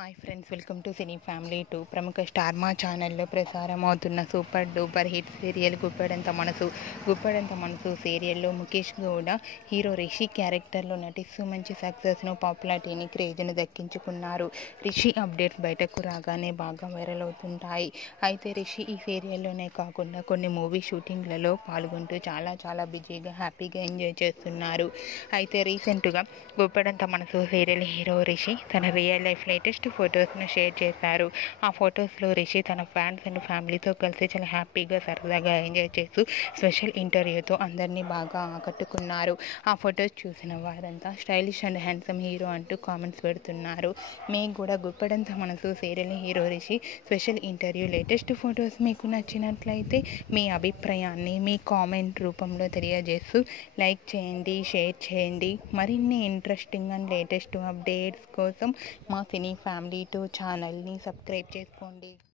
Hi friends, welcome to cine family 2. ప్రముఖ star మా ఛానల్లో ప్రసారం అవుతున్న super duper hit serial Guppedantha మనసు సీరియల్లో ముఖేష్ గౌడ హీరో రిషి క్యారెక్టర్లో నటిస్తూ మంచి సక్సెస్ను, పాపులారిటీని, క్రేజ్ను దక్కించుకున్నారు. రిషి అప్డేట్స్ బయటకు రాగానే బాగా వైరల్ అవుతుంటాయి. అయితే రిషి ఈ సీరియల్లోనే కాకుండా కొన్ని మూవీ షూటింగ్లలో పాల్గొంటూ చాలా బిజీగా, హ్యాపీగా ఎంజాయ్ చేస్తున్నారు. అయితే రీసెంట్గా గుప్పెడంత మనసు సీరియల్ హీరో రిషి తన రియల్ లైఫ్ లేటెస్ట్ ఫొటోస్ను షేర్ చేశారు. ఆ ఫొటోస్లో రిషి తన ఫ్యాన్స్ అండ్ ఫ్యామిలీతో కలిసి చాలా హ్యాపీగా, సరదాగా ఎంజాయ్ చేస్తూ స్పెషల్ ఇంటర్వ్యూతో అందరినీ బాగా ఆకట్టుకున్నారు. ఆ ఫొటోస్ చూసిన వారంతా స్టైలిష్ అండ్ హ్యాండ్సమ్ హీరో అంటూ కామెంట్స్ పెడుతున్నారు. మీకు కూడా గుప్పెడంత మనసు serial hero Rishi special interview latest photos మీకు నచ్చినట్లయితే మీ అభిప్రాయాన్ని మీ కామెంట్ రూపంలో తెలియజేస్తూ లైక్ చేయండి, షేర్ చేయండి. మరిన్ని ఇంట్రెస్టింగ్ అండ్ లేటెస్ట్ అప్డేట్స్ కోసం మా సినీ ఫ్యామిలీ 2 ఛానల్ని సబ్స్క్రైబ్ చేసుకోండి.